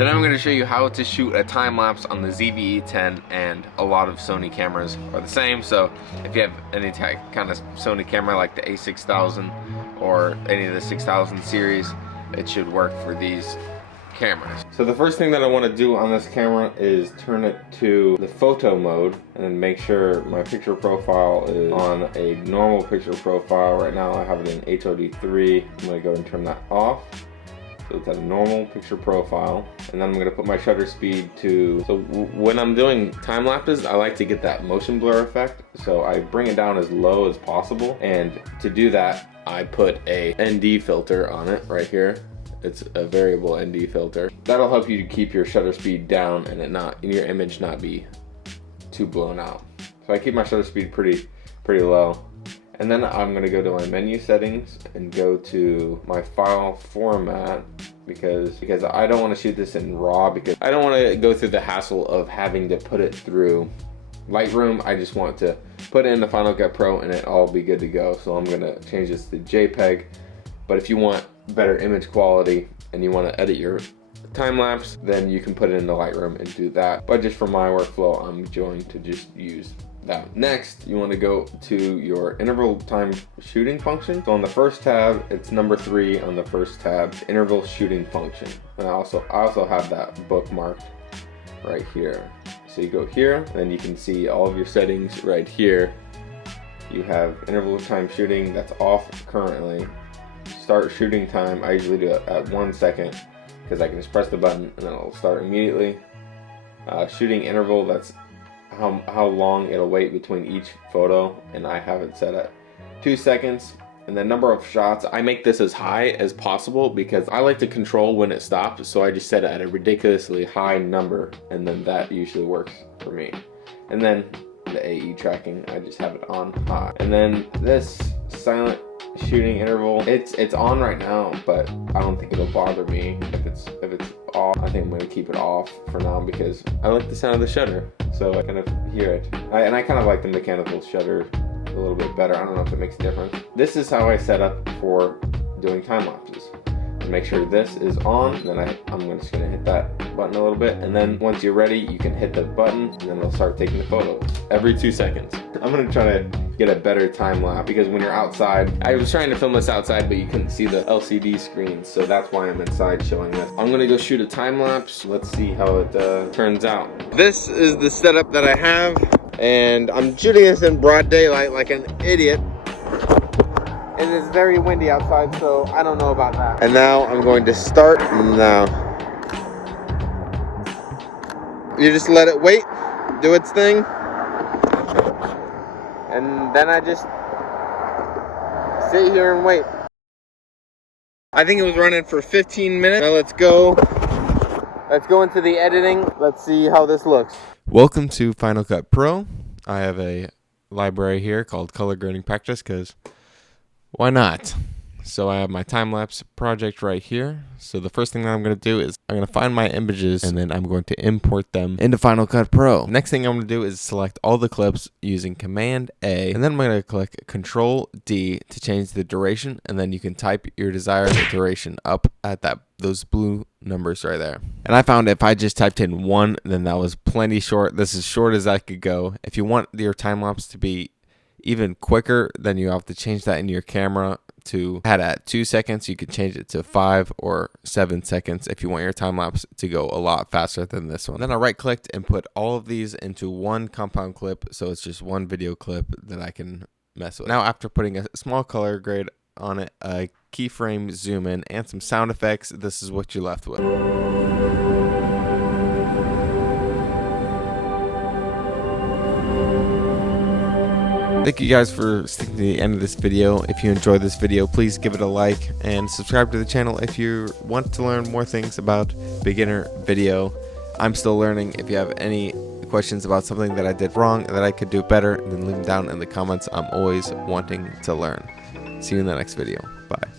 Today I'm going to show you how to shoot a time lapse on the ZVE-10, and a lot of Sony cameras are the same, so if you have any kind of Sony camera like the A6000 or any of the 6000 series, it should work for these cameras. So the first thing that I want to do on this camera is turn it to the photo mode and then make sure my picture profile is on a normal picture profile. Right now I have it in HOD3. I'm going to go and turn that off. So it's at a normal picture profile, and then I'm going to put my shutter speed to, so when I'm doing time lapses, I like to get that motion blur effect, so I bring it down as low as possible, and to do that I put a ND filter on it right here. It's a variable ND filter. That'll help you to keep your shutter speed down and your image not be too blown out. So I keep my shutter speed pretty low. And then I'm going to go to my menu settings and go to my file format because I don't want to shoot this in RAW, because I don't want to go through the hassle of having to put it through Lightroom. I just want to put it in the Final Cut Pro and it all be good to go. So I'm going to change this to JPEG. But if you want better image quality and you want to edit your time lapse, then you can put it in the Lightroom and do that. But just for my workflow, I'm going to just use that. Next, you want to go to your interval time shooting function. So on the first tab, it's number 3 on the first tab, interval shooting function. And I also have that bookmarked right here. So you go here, and then you can see all of your settings right here. You have interval time shooting, that's off currently. Start shooting time, I usually do it at 1 second because I can just press the button and then it'll start immediately. Shooting interval, that's how long it'll wait between each photo, and I have it set at 2 seconds. And the number of shots, I make this as high as possible because I like to control when it stops, so I just set it at a ridiculously high number, and then that usually works for me. And then the AE tracking, I just have it on high. And then this silent shooting interval, it's on right now, but I don't think it'll bother me if it's off. I think I'm going to keep it off for now because I like the sound of the shutter, so I kind of hear it. And I kind of like the mechanical shutter a little bit better. I don't know if it makes a difference. This is how I set up for doing time lapses. Make sure this is on, and then I'm just going to hit that button a little bit, and then once you're ready you can hit the button and then it'll start taking the photos every 2 seconds. I'm going to try to get a better time lapse because when you're outside, I was trying to film this outside but you couldn't see the LCD screen, so that's why I'm inside showing this. I'm going to go shoot a time lapse. Let's see how it turns out. This is the setup that I have, and I'm shooting this in broad daylight like an idiot. And it's very windy outside, so I don't know about that. And now I'm going to start now. You just let it wait, do its thing. And then I just sit here and wait. I think it was running for 15 minutes. Now let's go into the editing. Let's see how this looks. Welcome to Final Cut Pro. I have a library here called Color Grading Practice because why not? So I have my time-lapse project right here. So the first thing that I'm going to do is I'm going to find my images and then I'm going to import them into Final Cut Pro. Next thing I'm going to do is select all the clips using Command A, and then I'm going to click Control D to change the duration, and then you can type your desired duration up at those blue numbers right there. And I found if I just typed in 1, then that was plenty short. This is as short as I could go. If you want your time-lapse to be even quicker, then you have to change that in your camera to had at 2 seconds. You could change it to 5 or 7 seconds if you want your time lapse to go a lot faster than this one. Then I right clicked and put all of these into one compound clip, so it's just one video clip that I can mess with. Now after putting a small color grade on it, a keyframe zoom in, and some sound effects, this is what you're left with. Thank you guys for sticking to the end of this video. If you enjoyed this video, please give it a like and subscribe to the channel if you want to learn more things about beginner video. I'm still learning. If you have any questions about something that I did wrong that I could do better, then leave them down in the comments. I'm always wanting to learn. See you in the next video. Bye.